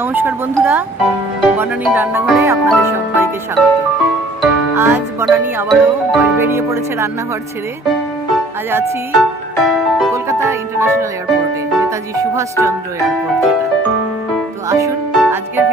নমস্কার বন্ধুরা, বনানীর রান্নাঘরে আপনাদের সবাইকে স্বাগত। আজ বনানী আবারও বেরিয়ে পড়েছে রান্নাঘর ছেড়ে। আজ আছি কলকাতা ইন্টারন্যাশনাল এয়ারপোর্টে, নেতাজি সুভাষচন্দ্র এয়ারপোর্ট যেটা। তো আসুন আজকের